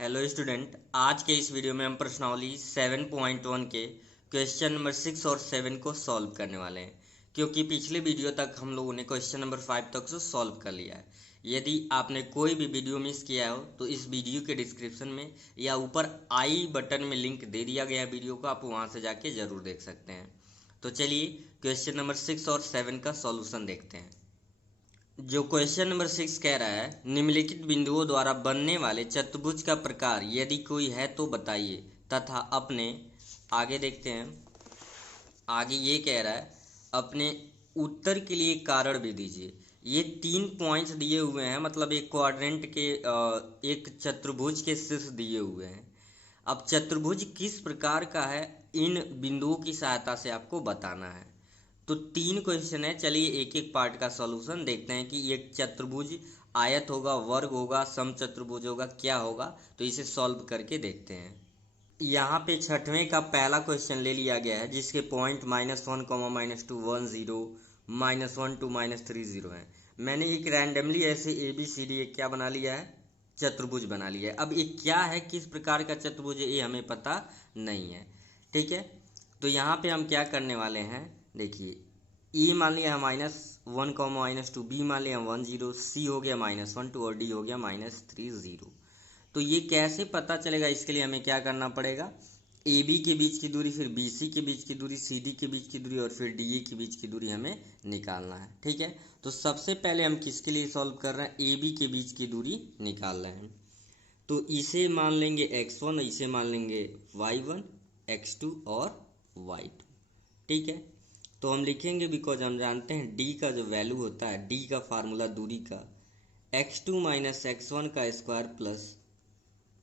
Hello student, आज के इस वीडियो में हम प्रश्नावली 7.1 के क्वेश्चन नंबर 6 और 7 को सॉल्व करने वाले हैं। क्योंकि पिछले वीडियो तक हम लोगों ने क्वेश्चन नंबर 5 तक से सॉल्व कर लिया है। यदि आपने कोई भी वीडियो मिस किया हो तो इस वीडियो के डिस्क्रिप्शन में या ऊपर आई बटन में लिंक दे दिया गया है वीडियो को, आप वहाँ से जाके ज़रूर देख सकते हैं। तो चलिए क्वेश्चन नंबर 6 और 7 का सॉल्यूशन देखते हैं। जो क्वेश्चन नंबर 6 कह रहा है, निम्नलिखित बिंदुओं द्वारा बनने वाले चतुर्भुज का प्रकार यदि कोई है तो बताइए तथा अपने आगे देखते हैं। आगे ये कह रहा है अपने उत्तर के लिए कारण भी दीजिए। ये 3 पॉइंट्स दिए हुए हैं, मतलब एक क्वाड्रेंट के एक चतुर्भुज के शीर्ष दिए हुए हैं। अब चतुर्भुज किस प्रकार का है, इन बिंदुओं की सहायता से आपको बताना है। तो 3 क्वेश्चन है, चलिए एक एक पार्ट का सॉल्यूशन देखते हैं कि एक चतुर्भुज आयत होगा, वर्ग होगा, समचतुर्भुज होगा, क्या होगा। तो इसे सॉल्व करके देखते हैं। यहाँ पे छठवें का पहला क्वेश्चन ले लिया गया है जिसके पॉइंट -1, -2, 1 0, -1 2, -3 0 है। मैंने एक रैंडमली ऐसे ABCD क्या बना लिया है, चतुर्भुज बना लिया है। अब ये क्या है, किस प्रकार का चतुर्भुज है, ये हमें पता नहीं है। ठीक है, तो यहाँ पे हम क्या करने वाले हैं, देखिए E मान लिया है -1, -2, B मान लिया 1 0, C हो गया -1 2 और D हो गया -3 0। तो ये कैसे पता चलेगा, इसके लिए हमें क्या करना पड़ेगा, AB के बीच की दूरी, फिर BC के बीच की दूरी, CD के बीच की दूरी और फिर DA के बीच की दूरी हमें निकालना है। ठीक है, तो सबसे पहले हम किसके लिए सॉल्व कर रहे हैं, AB के बीच की दूरी निकाल रहे हैं। तो इसे मान लेंगे x1, इसे मान लेंगे y1, x2 और y2। ठीक है, तो हम लिखेंगे बिकॉज हम जानते हैं d का जो वैल्यू होता है, d का फार्मूला दूरी का, x2 माइनस x1 का स्क्वायर प्लस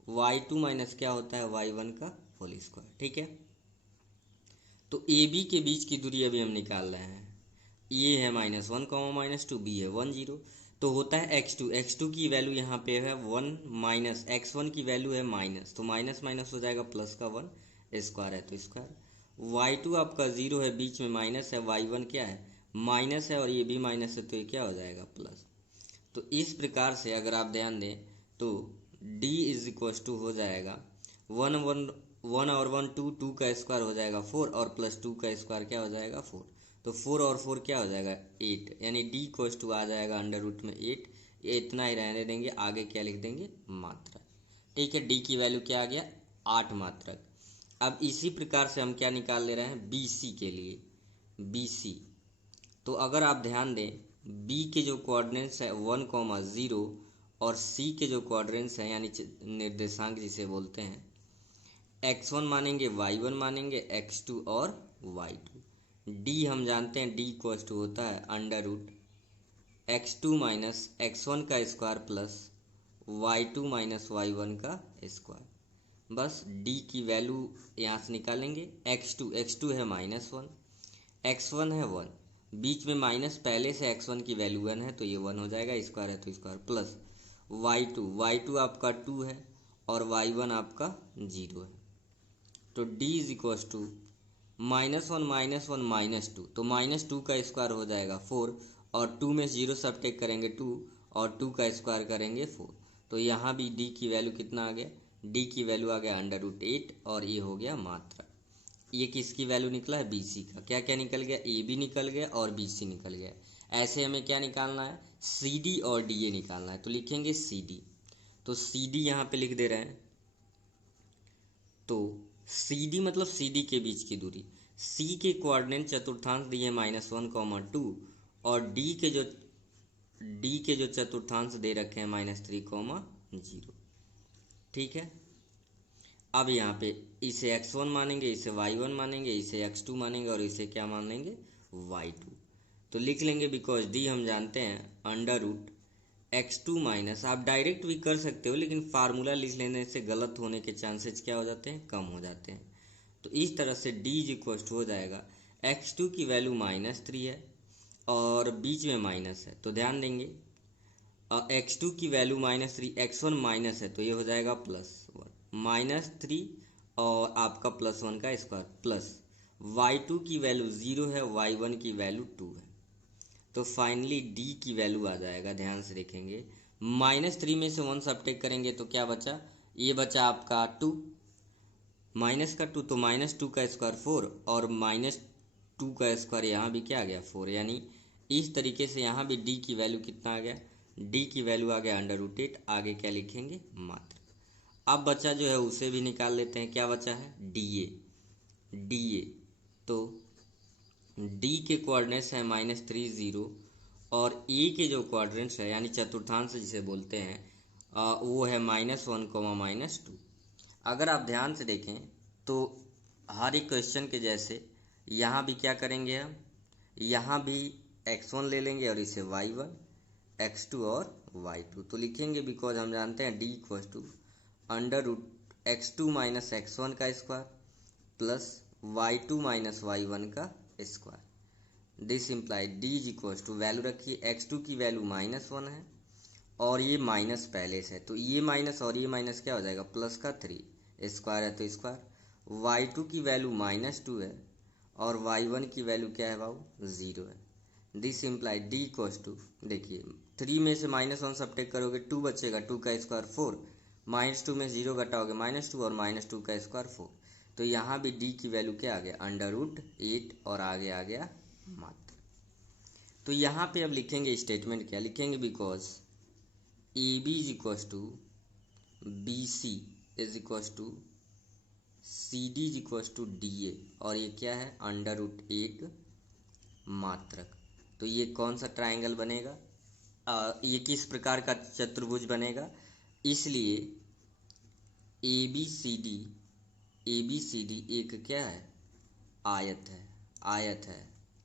y2 माइनस क्या होता है, y1 का होल स्क्वायर। ठीक है, तो AB के बीच की दूरी अभी हम निकाल रहे हैं। ये है -1, -2, B है 1 0। तो होता है x2 की वैल्यू यहाँ पे है 1, माइनस x1 की वैल्यू है माइनस, तो माइनस माइनस हो जाएगा प्लस का 1, स्क्वायर है तो स्क्वायर। y2 आपका 0 है, बीच में माइनस है, y1 क्या है, माइनस है और ये भी माइनस है, तो ये क्या हो जाएगा, प्लस। तो इस प्रकार से अगर आप ध्यान दें तो d इज इक्व टू हो जाएगा 1 1 और 1 2, 2 का स्क्वायर हो जाएगा 4 और प्लस 2 का स्क्वायर क्या हो जाएगा 4। तो 4 और 4 क्या हो जाएगा 8, यानी d इक्वल्स टू आ जाएगा √8। ये इतना ही रहने देंगे, आगे क्या लिख देंगे, मात्रक। ठीक है, d की वैल्यू क्या आ गया, 8 मात्रक। अब इसी प्रकार से हम क्या निकाल ले रहे हैं, BC के लिए, BC। तो अगर आप ध्यान दें, B के जो कोऑर्डिनेट्स है 1, 0 और C के जो कोऑर्डिनेट्स हैं यानी निर्देशांक जिसे बोलते हैं, x1 मानेंगे, y1 मानेंगे, x2 और y2। d हम जानते हैं, d इक्वल्स टू होता है √x2 माइनस x1 का square plus y2 minus y1 का स्क्वायर। बस d की वैल्यू यहाँ से निकालेंगे। x2 है -1, x1 है 1, बीच में माइनस, पहले से x1 की वैल्यू 1 है तो ये 1 हो जाएगा, स्क्वायर है तो स्क्वायर, प्लस y2 आपका 2 है और y1 आपका 0 है। तो d इज इक्वल्स टू -1 -1 -2, तो -2 का स्क्वायर हो जाएगा 4 और 2 में 0 सब्ट्रैक्ट करेंगे 2 और 2 का स्क्वायर करेंगे 4। तो यहाँ भी d की वैल्यू कितना आ गया, d की वैल्यू आ गया √8 और ये हो गया मात्रक। ये किसकी वैल्यू निकला है, BC का। क्या क्या निकल गया, AB निकल गया और BC निकल गया। ऐसे हमें क्या निकालना है, CD और DA निकालना है। तो लिखेंगे CD, तो CD यहाँ पे लिख दे रहे हैं। तो CD मतलब CD के बीच की दूरी, C के कोऑर्डिनेट चतुर्थांश दिए -1, 2 और D के जो चतुर्थांश दे रखे हैं -3, 0। ठीक है, अब यहाँ पे इसे x1 मानेंगे, इसे y1 मानेंगे, इसे x2 मानेंगे और इसे क्या मान लेंगे, y2। तो लिख लेंगे बिकॉज d हम जानते हैं √x2 माइनस, आप डायरेक्ट भी कर सकते हो लेकिन फार्मूला लिख लेने से गलत होने के चांसेस क्या हो जाते हैं, कम हो जाते हैं। तो इस तरह से d इज इक्वल टू हो जाएगा, x2 की वैल्यू -3 है और बीच में माइनस है तो ध्यान देंगे, x2 की वैल्यू -3, x1 माइनस है तो ये हो जाएगा +1, -3 और आपका +1 का स्क्वायर, प्लस y2 की वैल्यू 0 है, y1 की वैल्यू 2 है। तो फाइनली d की वैल्यू आ जाएगा, ध्यान से देखेंगे, -3 में से 1 सब्ट्रैक्ट करेंगे तो क्या बचा, ये बचा आपका 2, माइनस का 2 तो -2 का स्क्वायर 4 और -2 का स्क्वायर यहाँ भी क्या आ गया 4, यानी इस तरीके से यहाँ भी d की वैल्यू कितना आ गया, d की वैल्यू आ गया √8। आगे क्या लिखेंगे मात्र। अब बचा जो है उसे भी निकाल लेते हैं, क्या बचा है dA। तो d के कोऑर्डिनेट्स हैं -3 0 और a के जो कोऑर्डिनेट्स है यानी चतुर्थांश जिसे बोलते हैं वो है -1, -2। अगर आप ध्यान से देखें तो हर एक क्वेश्चन के जैसे यहाँ भी क्या करेंगे हम, यहाँ भी x1 ले लेंगे और इसे y1, x2 और y2। तो लिखेंगे बिकॉज हम जानते हैं d = √x2 - x1 का स्क्वायर प्लस y2 - y1 का square. This imply d = value रखिए, x2 की वैल्यू -1 है और ये माइनस पहले से है, तो ये माइनस और ये माइनस क्या हो जाएगा प्लस का 3, स्क्वायर है तो स्क्वायर। y2 की वैल्यू -2 है और y1 की वैल्यू क्या है बाबू 0 है। दिस इम्प्लाई d = देखिए 3 में से -1 सब्ट्रैक्ट करोगे 2 बचेगा, 2 का स्क्वायर 4, -2 में 0 घटाओगे -2 और -2 का स्क्वायर 4। तो यहाँ भी d की वैल्यू क्या आ गया √8 और आगे आ गया मात्र। तो यहाँ पे अब लिखेंगे स्टेटमेंट, क्या लिखेंगे, because AB = BC = CD = DA और ये क्या है √8 मात्रक। तो ये कौन सा ट्रायंगल बनेगा, ये किस प्रकार का चतुर्भुज बनेगा, इसलिए ABCD एक क्या है आयत है।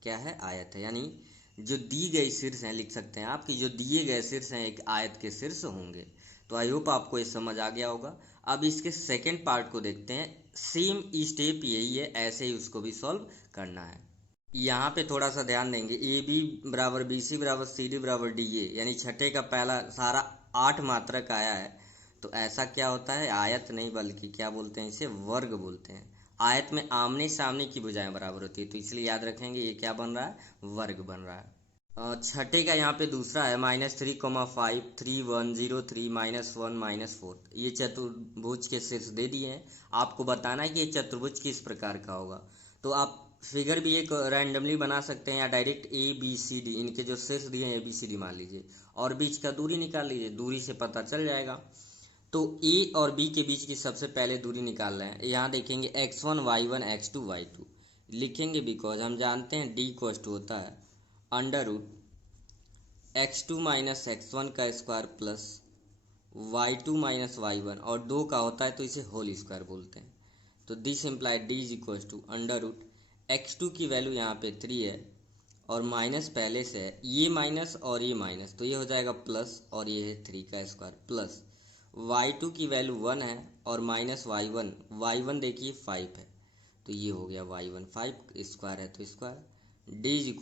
क्या है आयत है, यानी जो दी गई शीर्ष हैं लिख सकते हैं आप कि जो दिए गए शीर्ष हैं एक आयत के शीर्ष होंगे। तो आई होप आपको ये समझ आ गया होगा। अब इसके सेकंड पार्ट को देखते हैं, सेम स्टेप यही है, ऐसे ही उसको भी सॉल्व करना है। यहाँ पे थोड़ा सा ध्यान देंगे, AB = BC = CD = DA, यानी छठे का पहला सारा 8 मात्रक आया है। तो ऐसा क्या होता है, आयत नहीं बल्कि क्या बोलते हैं इसे वर्ग बोलते हैं। आयत में आमने सामने की भुजाएं बराबर होती है, तो इसलिए याद रखेंगे ये क्या बन रहा है वर्ग बन रहा है। छठे का यहाँ पे दूसरा है -3, 5, 3, 1, 0, 3, -1, -4। ये चतुर्भुज के शीर्ष दे दिए हैं, आपको बताना है कि ये चतुर्भुज किस प्रकार का होगा। तो आप फिगर भी एक रैंडमली बना सकते हैं या डायरेक्ट ABCD इनके जो शीर्ष दिए हैं ABCD मान लीजिए और बीच का दूरी निकाल लीजिए, दूरी से पता चल जाएगा। तो A और B के बीच की सबसे पहले दूरी निकाल रहे हैं। यहाँ देखेंगे x1 y1 x2 y2 लिखेंगे, बिकॉज हम जानते हैं d = होता है √x2 - x1 का स्क्वायर प्लस y2 - y1 और 2 का होता है तो इसे होल स्क्वायर बोलते हैं। तो दिस इम्प्लाई d = √x2 की वैल्यू यहाँ पे 3 है और माइनस पहले से है, ये माइनस और ये माइनस, तो ये हो जाएगा प्लस और ये है 3 का स्क्वायर प्लस y2 की वैल्यू 1 है और -y1 देखिए 5 है, तो ये हो गया y1 5 स्क्वायर है तो स्क्वायर। d =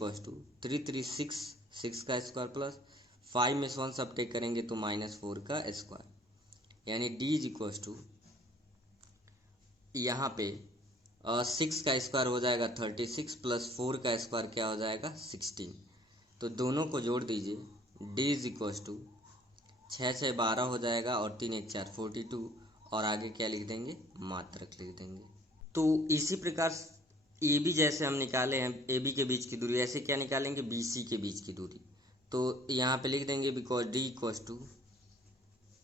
3 3 6 का स्क्वायर प्लस 5 में से 1 सब्ट्रैक्ट करेंगे तो -4 का स्क्वायर, यानी d = यहाँ पे 6 का स्क्वायर हो जाएगा 36 प्लस 4 का स्क्वायर क्या हो जाएगा 16। तो दोनों को जोड़ दीजिए, d = 6 6 12 हो जाएगा और 3 1 4 42 और आगे क्या लिख देंगे मात्रक लिख देंगे। तो इसी प्रकार AB जैसे हम निकाले हैं AB के बीच की दूरी, ऐसे क्या निकालेंगे BC के बीच की दूरी। तो यहाँ पे लिख देंगे बिकॉज d =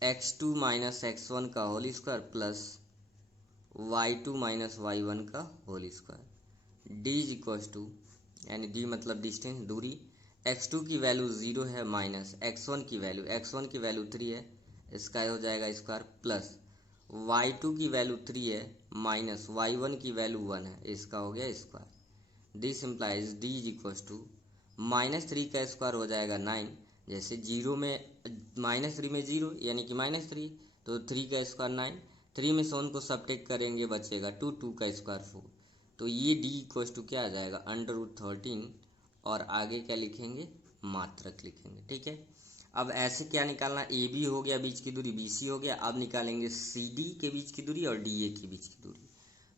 x2 - x1 का whole square plus y2 - y1 का होल स्क्वायर। d = यानी d मतलब डिस्टेंस दूरी, x2 की वैल्यू 0 है माइनस x1 की वैल्यू 3 है, इसका हो जाएगा स्क्वायर प्लस y2 की वैल्यू 3 है माइनस y1 की वैल्यू 1 है, इसका हो गया स्क्वायर। दिस इम्प्लाइज d = -3 का स्क्वायर हो जाएगा 9, जैसे 0 में -3 में 0 यानी कि -3, तो 3 का स्क्वायर 9, 3 में से 1 को सब्ट्रैक्ट करेंगे बचेगा 2, 2 का स्क्वायर 4। तो ये d = क्या आ जाएगा √13 और आगे क्या लिखेंगे मात्रक लिखेंगे, ठीक है। अब ऐसे क्या निकालना, AB हो गया बीच की दूरी, BC हो गया, अब निकालेंगे CD के बीच की दूरी और DA के बीच की दूरी।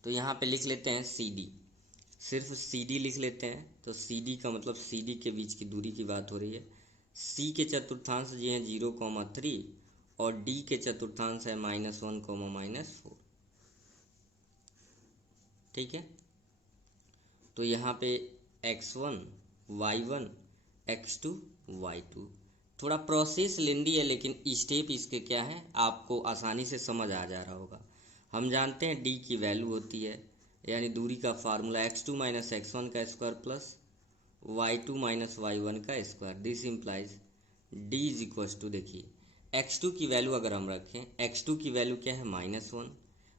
तो यहाँ पे लिख लेते हैं CD, सिर्फ CD लिख लेते हैं। तो CD का मतलब CD के बीच की दूरी की बात हो रही है। C के चतुर्थांश जी हैं 0, 3 और डी के चतुर्थांश है -1, -4। ठीक है, तो यहाँ पे x1, y1, x2, y2 थोड़ा प्रोसेस लेंदी है, लेकिन स्टेप इसके क्या है आपको आसानी से समझ आ जा रहा होगा। हम जानते हैं d की वैल्यू होती है, यानी दूरी का फार्मूला x2 - x1 का स्क्वायर प्लस y2 - y1 का square. This implies d is equals to, देखिए x2 की वैल्यू अगर हम रखें, x2 की वैल्यू क्या है -1,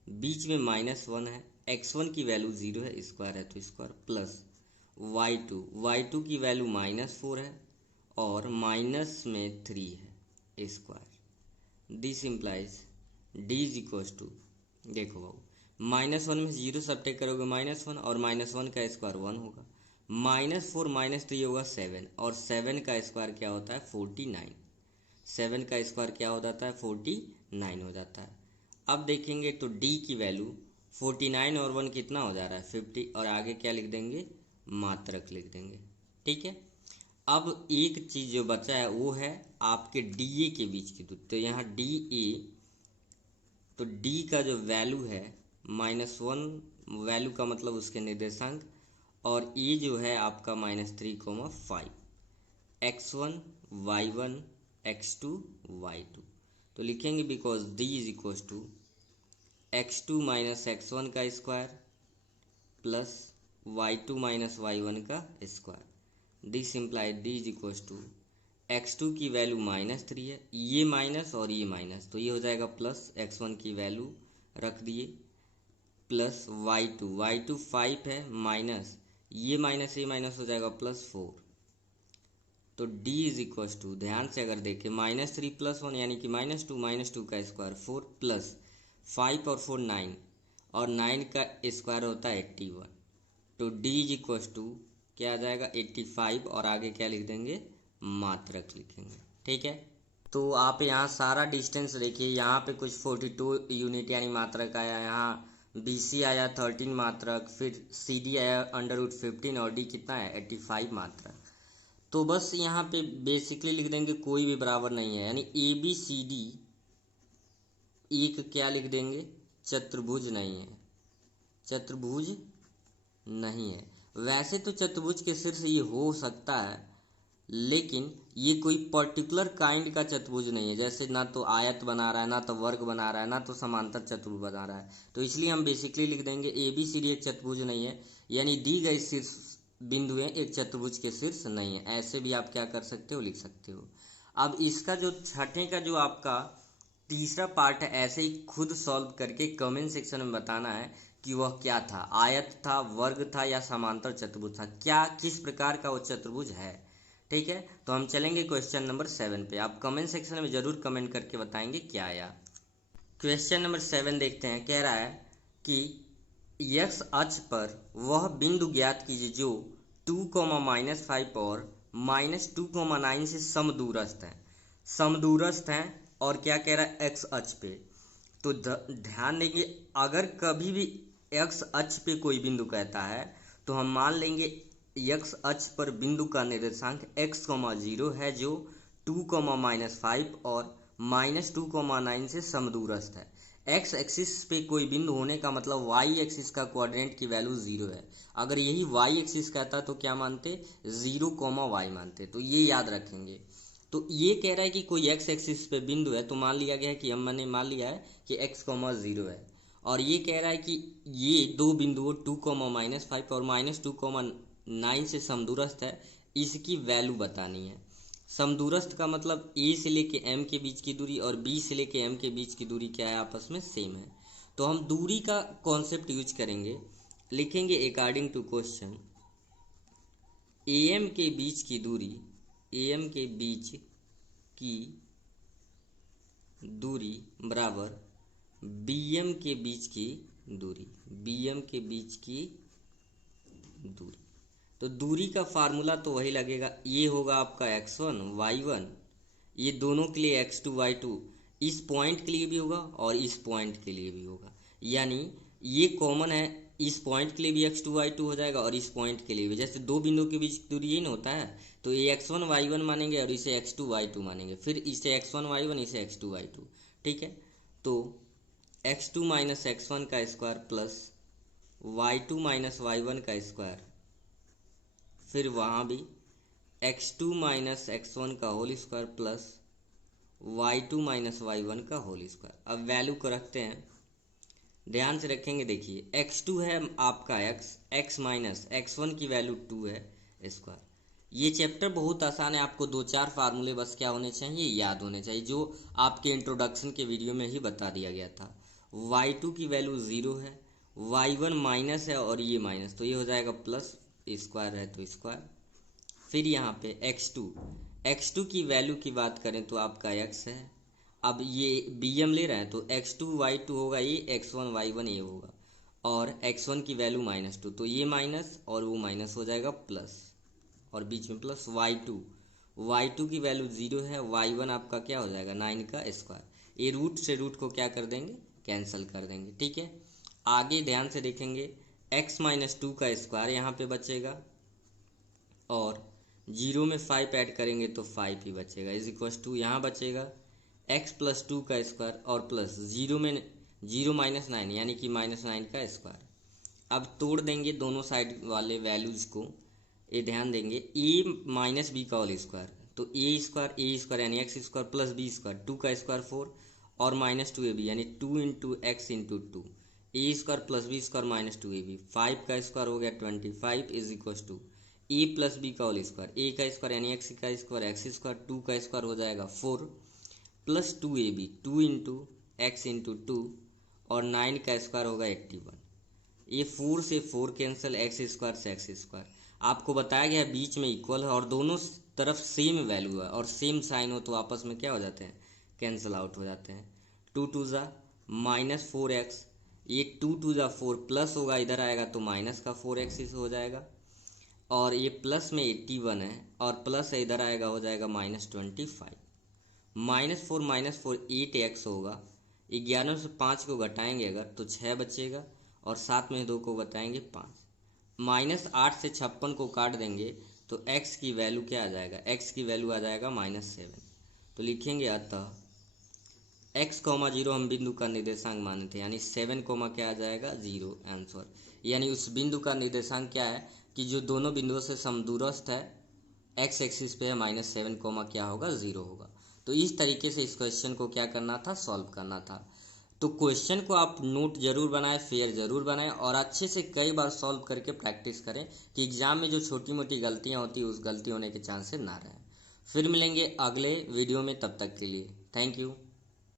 बीच में -1 है, x1 की वैल्यू 0 है, स्क्वायर है तो स्क्वायर, प्लस y2 की वैल्यू -4 है और माइनस में 3 है, square. This implies d is equals to, देखो बाबू -1 में 0 सब्ट्रैक्ट करोगे -1 और -1 का स्क्वायर 1 होगा, -4 - 3 होगा 7 और 7 का स्क्वायर क्या होता है 49। 7 का स्क्वायर क्या हो जाता है 49 हो जाता है। अब देखेंगे तो d की वैल्यू 49 और 1 कितना हो जा रहा है 50 और आगे क्या लिख देंगे मात्रक लिख देंगे। ठीक है, अब एक चीज़ जो बचा है वो है आपके DA के बीच की दूरी। तो यहाँ DA, तो D का जो वैल्यू है -1, वैल्यू का मतलब उसके निर्देशांक, और A जो है आपका -3,5, x1, y1, x2, y2। तो लिखेंगे because D is equals to x2 - x1 का स्क्वायर प्लस y2 - y1 का square. This imply d is equals to x2 की वैल्यू -3 है, ये माइनस और ये माइनस, तो ये हो जाएगा प्लस, x1 की वैल्यू रख दिए, प्लस y2 5 है, माइनस ये माइनस हो जाएगा +4। तो d इज इक्वल्स टू, ध्यान से अगर देखें -3 + 1 यानी कि -2 का स्क्वायर 4 प्लस 5 और 4 9 और 9 का स्क्वायर होता है 81। तो d इज इक्वल्स टू क्या आ जाएगा 85 और आगे क्या लिख देंगे मात्रक लिखेंगे। ठीक है, तो आप यहाँ सारा डिस्टेंस देखिए, यहाँ पे कुछ 42 यूनिट यानी मात्रक आया, यहाँ BC आया 13 मात्रक, फिर CD आया √15 और D कितना है 85 मात्रक। तो बस यहाँ पे बेसिकली लिख देंगे कोई भी बराबर नहीं है, यानी ABCD एक क्या लिख देंगे चतुर्भुज नहीं है, चतुर्भुज नहीं है। वैसे तो चतुर्भुज के शीर्ष ये हो सकता है, लेकिन ये कोई पर्टिकुलर काइंड का चतुर्भुज नहीं है, जैसे ना तो आयत बना रहा है, ना तो वर्ग बना रहा है, ना तो समांतर चतुर्भुज बना रहा है। तो इसलिए हम बेसिकली लिख देंगे ABCD एक चतुर्भुज नहीं है, यानी दी गई शीर्ष बिंदुएं एक चतुर्भुज के शीर्ष नहीं है। ऐसे भी आप क्या कर सकते हो लिख सकते हो। अब इसका जो छठे का जो आपका तीसरा पार्ट है, ऐसे ही खुद सॉल्व करके कमेंट सेक्शन में बताना है कि वह क्या था, आयत था, वर्ग था या समांतर चतुर्भुज था, क्या किस प्रकार का वो चतुर्भुज है। ठीक है, तो हम चलेंगे क्वेश्चन नंबर 7 पे। आप कमेंट सेक्शन में ज़रूर कमेंट करके बताएंगे क्या आया। क्वेश्चन नंबर 7 देखते हैं, कह रहा है कि x अक्ष पर वह बिंदु ज्ञात कीजिए जो 2, -5 और -2,9 से समदूरस्थ है। समदूरस्थ हैं और क्या कह रहा है x अक्ष पे। तो ध्यान देंगे, अगर कभी भी x अक्ष पे कोई बिंदु कहता है तो हम मान लेंगे x अक्ष पर बिंदु का निर्देशांक x, 0 है जो 2, -5 और -2,9 से समदूरस्थ है। x एक्सिस पे कोई बिंदु होने का मतलब y एक्सिस का कोऑर्डिनेट की वैल्यू 0 है। अगर यही y एक्सिस कहता तो क्या मानते 0, y मानते। तो ये याद रखेंगे। तो ये कह रहा है कि कोई x एक्सिस पे बिंदु है, तो मान लिया गया है कि हमने मान लिया है कि x, 0 है, और ये कह रहा है कि ये दो बिंदुओं 2, -5 और -2,9 से समदूरस्थ है, इसकी वैल्यू बतानी है। समदूरस्थ का मतलब A से लेके M के बीच की दूरी और B से लेके M के बीच की दूरी क्या है आपस में सेम है। तो हम दूरी का कॉन्सेप्ट यूज करेंगे, लिखेंगे अकॉर्डिंग टू क्वेश्चन AM के बीच की दूरी, AM के बीच की दूरी बराबर BM के बीच की दूरी, BM के बीच की दूरी। तो दूरी का फार्मूला तो वही लगेगा, ये होगा आपका x1 y1, ये दोनों के लिए x2 y2, इस पॉइंट के लिए भी होगा और इस पॉइंट के लिए भी होगा, यानी ये कॉमन है, इस पॉइंट के लिए भी x2y2 हो जाएगा और इस पॉइंट के लिए भी। जैसे दो बिंदु के बीच दूरी यही ना होता है, तो ये x1y1 मानेंगे और इसे x2y2 मानेंगे, फिर इसे x1y1 इसे x2y2। ठीक है, तो x2 माइनस x1 का square plus y2 minus y1 का स्क्वायर, फिर वहाँ भी x2 माइनस x1 का whole square plus y2 minus y1 का होल स्क्वायर। अब वैल्यू को रखते हैं, ध्यान से रखेंगे। देखिए x2 है आपका x माइनस x1 की वैल्यू 2 है स्क्वायर। ये चैप्टर बहुत आसान है, आपको 2-4 फार्मूले बस क्या होने चाहिए, याद होने चाहिए, जो आपके इंट्रोडक्शन के वीडियो में ही बता दिया गया था। y2 की वैल्यू 0 है, y1 माइनस है और ये माइनस, तो ये हो जाएगा प्लस, स्क्वायर है तो स्क्वायर। फिर यहाँ पे x2 की वैल्यू की बात करें तो आपका x है। अब ये bm ले रहे हैं तो x2y2 होगा, ये x1y1 ये होगा, और x1 की वैल्यू -2, तो ये माइनस और वो माइनस हो जाएगा प्लस, और बीच में प्लस y2 की वैल्यू 0 है, y1 आपका क्या हो जाएगा 9 का स्क्वायर। ये रूट से रूट को क्या कर देंगे, कैंसिल कर देंगे। ठीक है, आगे ध्यान से देखेंगे, x - 2 का स्क्वायर यहाँ पे बचेगा, और 0 में 5 ऐड करेंगे तो 5 ही बचेगा, इज इक्वल टू यहाँ बचेगा x + 2 का स्क्वायर और प्लस 0 में 0 - 9 यानी कि -9 का स्क्वायर। अब तोड़ देंगे दोनों साइड वाले वैल्यूज़ को, ये ध्यान देंगे, a - b का होल स्क्वायर, तो a स्क्वायर यानी x square plus b square, 2 का स्क्वायर 4 और -2ab यानी 2 × x × 2, a square plus b square -2ab, 5 का स्क्वायर हो गया 25 is equal to a + b का होल स्क्वायर, a का स्क्वायर यानी x का स्क्वायर, x स्क्वायर 2 का स्क्वायर हो जाएगा 4 प्लस 2ab, 2 × x × 2 और 9 का स्क्वायर होगा 81। ये 4 से 4 कैंसिल, x स्क्वायर से x स्क्वायर। आपको बताया गया बीच में इक्वल है और दोनों तरफ सेम वैल्यू है और सेम साइन हो तो आपस में क्या हो जाते हैं, कैंसिल आउट हो जाते हैं। 2 × 2 = -4x, ये 2 × 2 = 4 प्लस होगा, इधर आएगा तो माइनस का 4x हो जाएगा, और ये प्लस में 81 है और प्लस है इधर आएगा हो जाएगा -25। -4 8x होगा, 11 से 5 को घटाएंगे अगर तो 6 बचेगा, और 7 में 2 को घटाएंगे 5। -8 से 56 को काट देंगे तो x की वैल्यू क्या आ जाएगा, x की वैल्यू आ जाएगा -7। तो लिखेंगे अतः x, 0 हम बिंदु का निर्देशांक माने थे, यानी 7, क्या आ जाएगा 0 आंसर। यानी उस बिंदु का निर्देशांक क्या है कि जो दोनों बिंदुओं से समदूरस्थ है, x एक्सिस पे है -7, क्या होगा 0 होगा। तो इस तरीके से इस क्वेश्चन को क्या करना था, सॉल्व करना था। तो क्वेश्चन को आप नोट जरूर बनाएं, फेयर जरूर बनाएं और अच्छे से कई बार सॉल्व करके प्रैक्टिस करें कि एग्जाम में जो छोटी मोटी गलतियां होती हैं उस गलती होने के चांसेस ना रहें। फिर मिलेंगे अगले वीडियो में, तब तक के लिए थैंक यू।